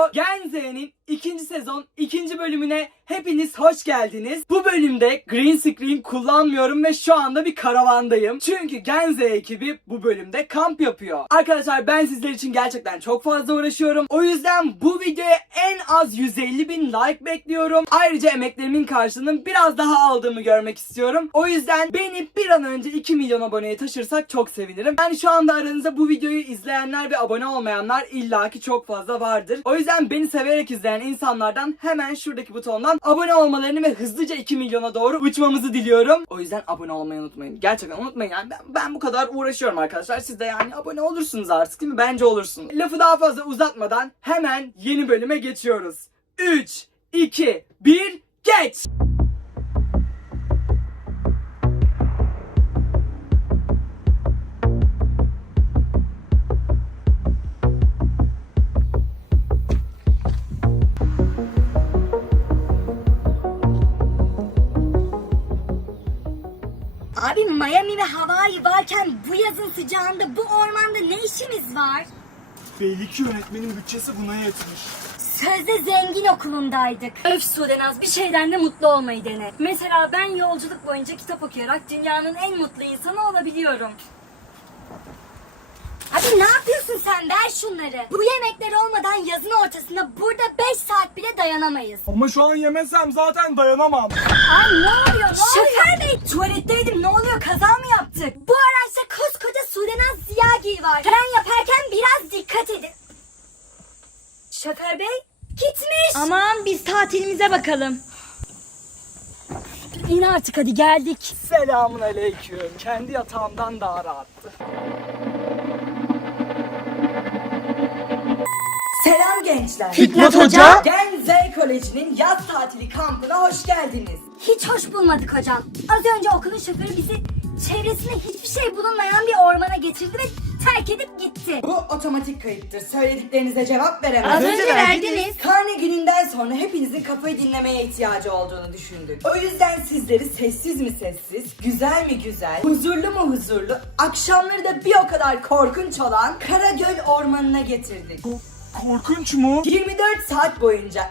Merhaba. Genze'nin ikinci sezon ikinci bölümüne hepiniz hoş geldiniz. Bu bölümde green screen kullanmıyorum ve şu anda bir karavandayım. Çünkü Genze ekibi bu bölümde kamp yapıyor. Arkadaşlar ben sizler için gerçekten çok fazla uğraşıyorum. O yüzden bu videoya en az 150 bin like bekliyorum. Ayrıca emeklerimin karşılığını biraz daha aldığımı görmek istiyorum. O yüzden beni bir an önce 2 milyon aboneye taşırsak çok sevinirim. Yani şu anda aranızda bu videoyu izleyenler ve abone olmayanlar illaki çok fazla vardır. O yüzden beni severek izleyen insanlardan hemen şuradaki butondan abone olmalarını ve hızlıca 2 milyona doğru uçmamızı diliyorum. O yüzden abone olmayı unutmayın. Gerçekten unutmayın yani ben, ben bu kadar uğraşıyorum arkadaşlar. Siz de yani abone olursunuz artık değil mi? Bence olursunuz. Lafı daha fazla uzatmadan hemen yeni bölüme geçiyoruz. 3, 2, 1, geç! Varken bu yazın sıcağında bu ormanda ne işimiz var? Belli ki yönetmenin bütçesi buna yetmiş. Sözde zengin okulundaydık. Öf Sudenaz bir şeyden de mutlu olmayı dene. Mesela ben yolculuk boyunca kitap okuyarak dünyanın en mutlu insanı olabiliyorum. Abi ne yapıyorsun sen? Ver şunları. Bu yemekler olmadan yazın ortasında burada 5 saat bile dayanamayız. Ama şu an yemesem zaten dayanamam. Ay ne oluyor ne Şoför bey tuvaletteydim ne oluyor kaza mı yaptık? Bu araçta koskoca Sudenaz Ziyagi var. Fren yaparken biraz dikkat edin. Şoför bey gitmiş. Aman biz tatilimize bakalım. İn artık hadi geldik. Selamun aleyküm. Kendi yatağımdan daha rahattı. Selam gençler. Hikmet Hoca. Genze Koleji'nin yaz tatili kampına hoş geldiniz. Hiç hoş bulmadık hocam. Az önce okulun şoförü bizi çevresinde hiçbir şey bulunmayan bir ormana getirdi ve terk edip gitti. Bu otomatik kayıttır. Söylediklerinize cevap veremez. Az önce verdiniz. Karne gününden sonra hepinizin kafayı dinlemeye ihtiyacı olduğunu düşündük. O yüzden sizleri sessiz mi sessiz, güzel mi güzel, huzurlu mu huzurlu, akşamları da bir o kadar korkunç olan Karagöl Ormanı'na getirdik. Korkunç mu? 24 saat boyunca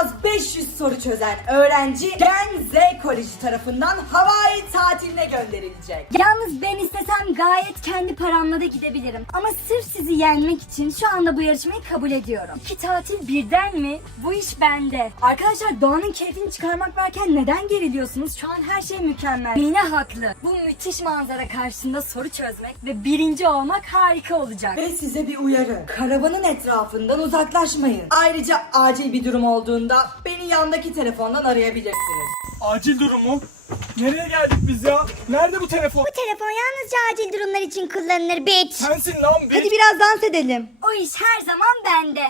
az 500 soru çözen öğrenci Gen Z Koleji tarafından Hawaii tatiline gönderilecek. Yalnız ben istesem gayet kendi paramla da gidebilirim. Ama sırf sizi yenmek için şu anda bu yarışmayı kabul ediyorum. İki tatil birden mi? Bu iş bende. Arkadaşlar doğanın keyfini çıkarmak varken neden geriliyorsunuz? Şu an her şey mükemmel. Mine haklı. Bu müthiş manzara karşısında soru çözmek ve birinci olmak harika olacak. Ve size bir uyarı. Karavanın etrafından uzaklaşmayın. Ayrıca acil bir durum olduğunda beni yandaki telefondan arayabilirsiniz. Acil durum mu? Nereye geldik biz ya? Nerede bu telefon? Telefon yalnızca acil durumlar için kullanılır bitch. Sensin lan bir. biraz dans edelim. O iş her zaman bende.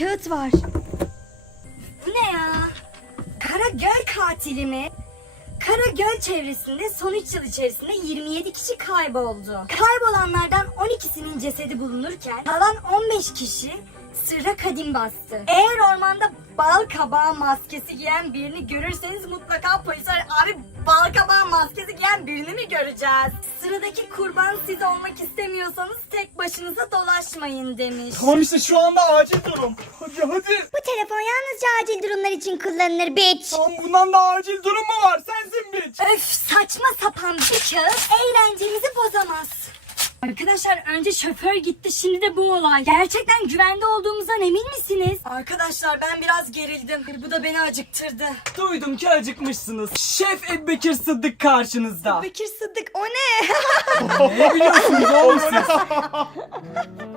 Kağıt var. Bu ne ya? Kara Göl katili mi? Kara Göl çevresinde son 3 yıl içerisinde 27 kişi kayboldu. Kaybolanlardan 12'sinin cesedi bulunurken kalan 15 kişi sırra kadim bastı. Eğer ormanda bal kabağı maskesi giyen birini görürseniz mutlaka polis ar- Abi bal kabağı maskesi giyen birini mi göreceğiz? Sıradaki kurban siz olmak istemiyorsanız tek başınıza dolaşmayın demiş. Tamam işte şu anda acil durum. Hadi hadi. Bu telefon yalnızca acil durumlar için kullanılır bitch. Tamam bundan da acil durum mu var? Sensin biç. Öf saçma sapan bir kağıt eğlencemizi bozamaz. Arkadaşlar önce şoför gitti şimdi de bu olay. Gerçekten güvende olduğumuzdan emin misiniz? Arkadaşlar ben biraz gerildim. Bu da beni acıktırdı. Duydum ki acıkmışsınız. Şef Ebubekir Sıddık karşınızda. Bekir Sıddık o ne? ne biliyorsunuz oğlum siz?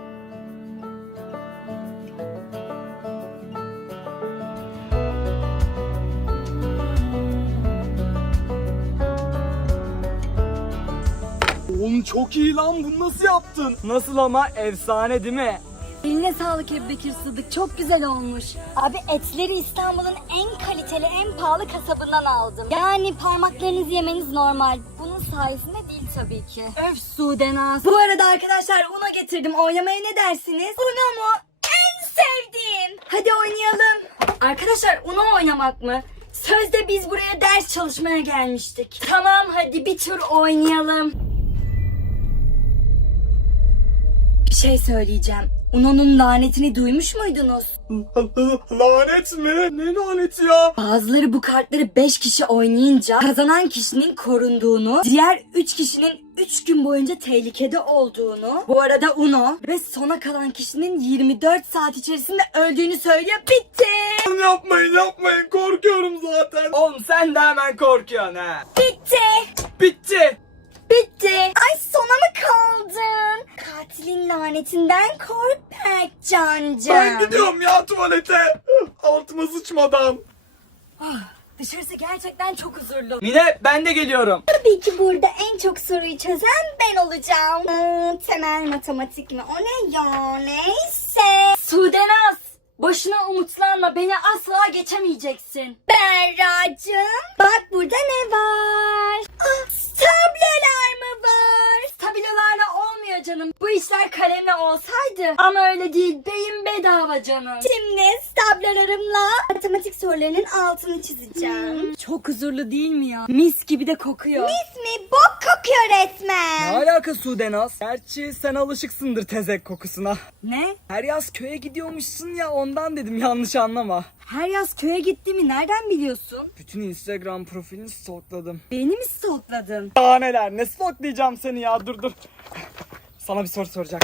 çok iyi lan bunu nasıl yaptın? Nasıl ama efsane değil mi? Eline sağlık Ebu Bekir Sıddık. Çok güzel olmuş. Abi etleri İstanbul'un en kaliteli, en pahalı kasabından aldım. Yani parmaklarınızı yemeniz normal. Bunun sayesinde değil tabii ki. Öf Sudenaz. Bu arada arkadaşlar Uno getirdim. Oynamaya ne dersiniz? Uno mu? En sevdiğim. Hadi oynayalım. Arkadaşlar Uno oynamak mı? Sözde biz buraya ders çalışmaya gelmiştik. Tamam hadi bir tur oynayalım. Bir şey söyleyeceğim. Uno'nun lanetini duymuş muydunuz? Lanet mi? Ne laneti ya? Bazıları bu kartları 5 kişi oynayınca kazanan kişinin korunduğunu, diğer 3 kişinin 3 gün boyunca tehlikede olduğunu, bu arada Uno ve sona kalan kişinin 24 saat içerisinde öldüğünü söylüyor. Bitti! Yapmayın yapmayın korkuyorum zaten. Oğlum sen de hemen korkuyorsun ha. Bitti! Bitti. Bitti! Ay sona mı kaldın? Katilin lanetinden kork Pekcan'cığım. Ben gidiyorum ya tuvalete. Altıma sıçmadan. Dışarısı gerçekten çok huzurlu. Mine ben de geliyorum. Tabii ki burada en çok soruyu çözen ben olacağım. Ee, temel matematik mi? O ne ya? Neyse. Sudenaz. Boşuna umutlanma. Beni asla geçemeyeceksin. Berracığım. Bak burada ne var? Ah, tablolar mı var? Tablolarla olmuyor canım. Bu işler kalemle olsaydı. Ama öyle değil. Beyin bedava canım. Şimdi tablolarımla matematik sorularının altını çizeceğim. Çok huzurlu değil mi ya? Mis gibi de kokuyor. Mis mi? Bok kokuyor resmen. Ne alaka Sudenaz? Gerçi sen alışıksındır tezek kokusuna. Ne? Her yaz köye gidiyormuşsun ya ondan dedim yanlış anlama. Her yaz köye gittiğimi nereden biliyorsun? Bütün Instagram profilini stalkladım. Beni mi stalkladın? Daha neler ne stalklayacağım seni ya dur dur. Sana bir soru soracağım.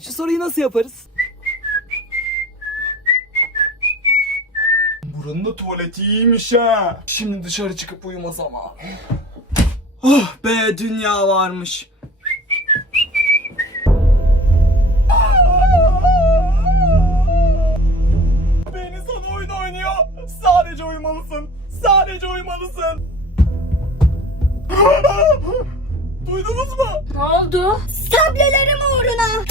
Şu soruyu nasıl yaparız? Buranın da tuvaleti iyiymiş ha. Şimdi dışarı çıkıp uyumaz ama. Oh be dünya varmış. Beni son oyun oynuyor. Sadece uyumalısın. Sadece uyumalısın. Duydunuz mu? Ne oldu? Tablolarım uğruna.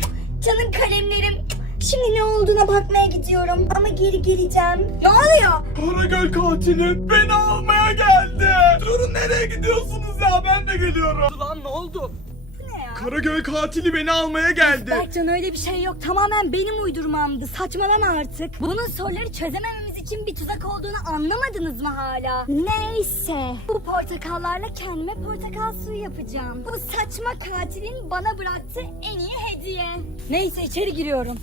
Canım kalemlerim. Şimdi ne olduğuna bakmaya gidiyorum. Ama geri geleceğim. Ne oluyor? Karagöl katili beni almaya geldi. Durun nereye gidiyorsunuz ya ben de geliyorum. Lan ne oldu? Karagöl katili beni almaya geldi. Berkcan öyle bir şey yok. Tamamen benim uydurmamdı. Saçmalama artık. Bunun soruları çözemememiz için bir tuzak olduğunu anlamadınız mı hala? Neyse. Bu portakallarla kendime portakal suyu yapacağım. Bu saçma katilin bana bıraktığı en iyi hediye. Neyse içeri giriyorum.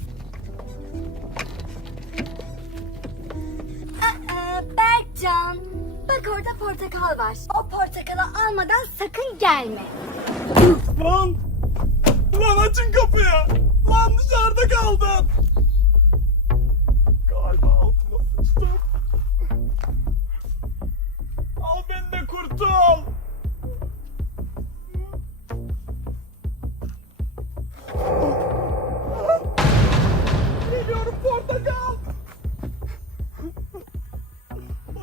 Aa, Berkcan. Bak orada portakal var. O portakalı almadan sakın gelme. Lan! Lan açın kapıyı! Lan dışarıda kaldım! Galiba altıma sıçtım. Al beni de kurtul! Geliyorum portakal!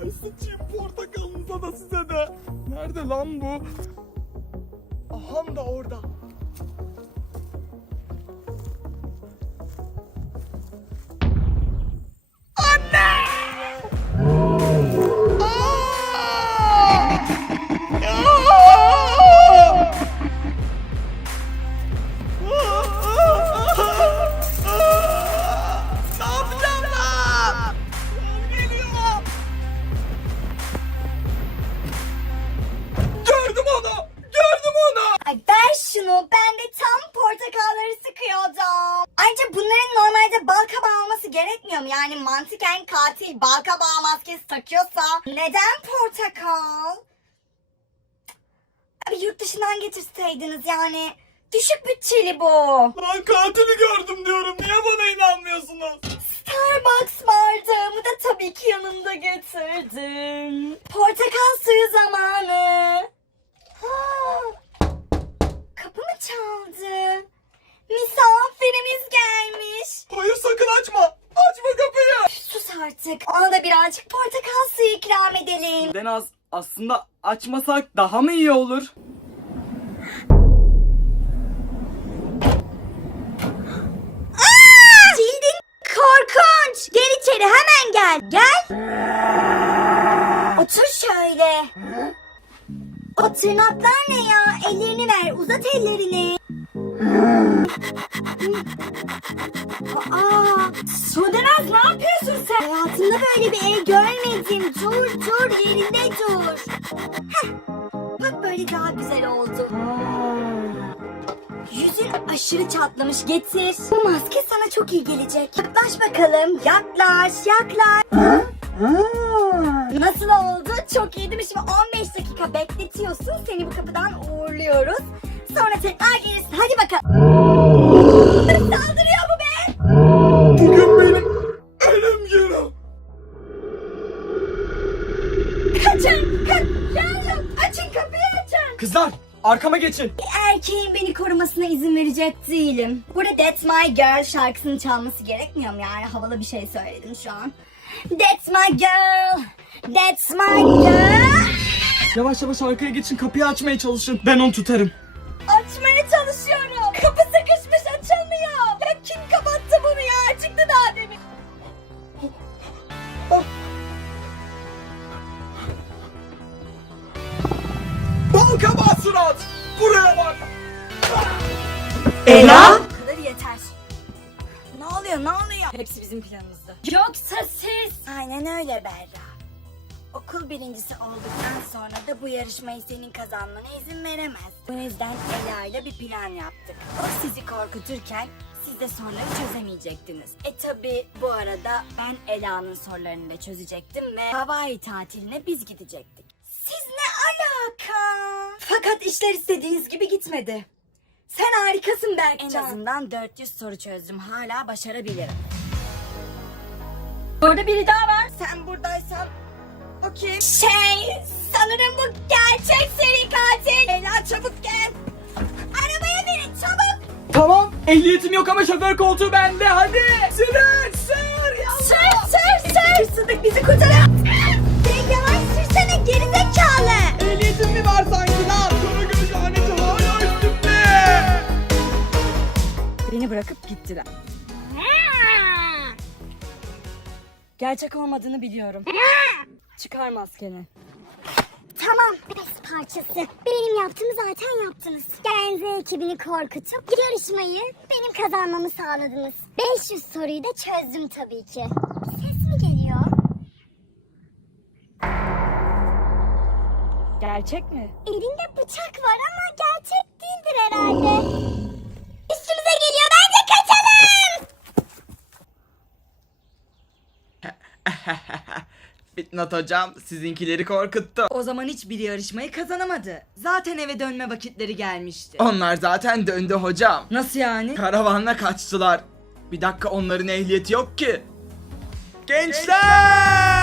Ay sıçayım portakalınıza da size de. Nerede lan bu? Aham da orada. Dışından getirseydiniz yani. Düşük bütçeli bu. Lan katili gördüm diyorum. Niye bana inanmıyorsunuz? Starbucks bardağımı da tabii ki yanımda getirdim. Portakal suyu zamanı. Ha, kapı mı çaldı? Misafirimiz gelmiş. Hayır sakın açma. Açma kapıyı. Sus artık. Ona da birazcık portakal suyu ikram edelim. Sudenaz aslında açmasak daha mı iyi olur? Korkunç. Gel içeri hemen gel. Gel. Otur şöyle. O tırnaklar ne ya? Ellerini ver. Uzat ellerini. Aa, Sudenaz ne yapıyorsun sen? Hayatımda böyle bir ev görmedim. Dur dur yerinde dur. Aşırı çatlamış getir. Bu maske sana çok iyi gelecek. Yaklaş bakalım. Yaklaş yaklaş. Nasıl oldu? Çok iyi değil mi? Şimdi 15 dakika bekletiyorsun. Seni bu kapıdan uğurluyoruz. Sonra tekrar gelirsin. Hadi bakalım. Saldırıyor bu be. Bugün benim ölüm günüm. Kaçın. Kaç. Geldim. Açın kapıyı açın. Kızlar arkama geçin. Erkeğin beni korumasına izin verecek değilim. Burada That's My Girl şarkısını çalması gerekmiyor mu? Yani havalı bir şey söyledim şu an. That's my girl. That's my girl. Yavaş yavaş arkaya geçin kapıyı açmaya çalışın. Ben onu tutarım. Ela? Bu kadar yeter. Ne oluyor ne oluyor? Hepsi bizim planımızda. Yoksa siz. Aynen öyle Berra. Okul birincisi olduktan sonra da bu yarışmayı senin kazanmana izin veremez. Bu yüzden Ela ile bir plan yaptık. O sizi korkuturken siz de soruları çözemeyecektiniz. E tabi bu arada ben Ela'nın sorularını da çözecektim ve Hawaii tatiline biz gidecektik. Siz ne alaka? Fakat işler istediğiniz gibi gitmedi. Sen harikasın Berkcan. En azından 400 soru çözdüm. Hala başarabilirim. Burada biri daha var. Sen buradaysan o kim? Şey, sanırım bu gerçek seri katil. Ela çabuk gel. Arabaya binin çabuk. Tamam ehliyetim yok ama şoför koltuğu bende hadi. Sürün sür. Sür sür sür. Sıdık bizi kurtarın. Sen yavaş sürsene gerizekalı. Bırakıp gittiler. Gerçek olmadığını biliyorum. Çıkar maskeni. Tamam. Bes parçası. Benim yaptığımı zaten yaptınız. Genze ekibini korkutup yarışmayı benim kazanmamı sağladınız. 500 soruyu da çözdüm tabii ki. Ses mi geliyor? Gerçek mi? Elinde bıçak var ama gerçek değildir herhalde. Üstümüze geliyor. Bence kaçalım. Fitnat hocam sizinkileri korkuttu. O zaman hiçbir yarışmayı kazanamadı. Zaten eve dönme vakitleri gelmişti. Onlar zaten döndü hocam. Nasıl yani? Karavanla kaçtılar. Bir dakika onların ehliyeti yok ki. Gençler!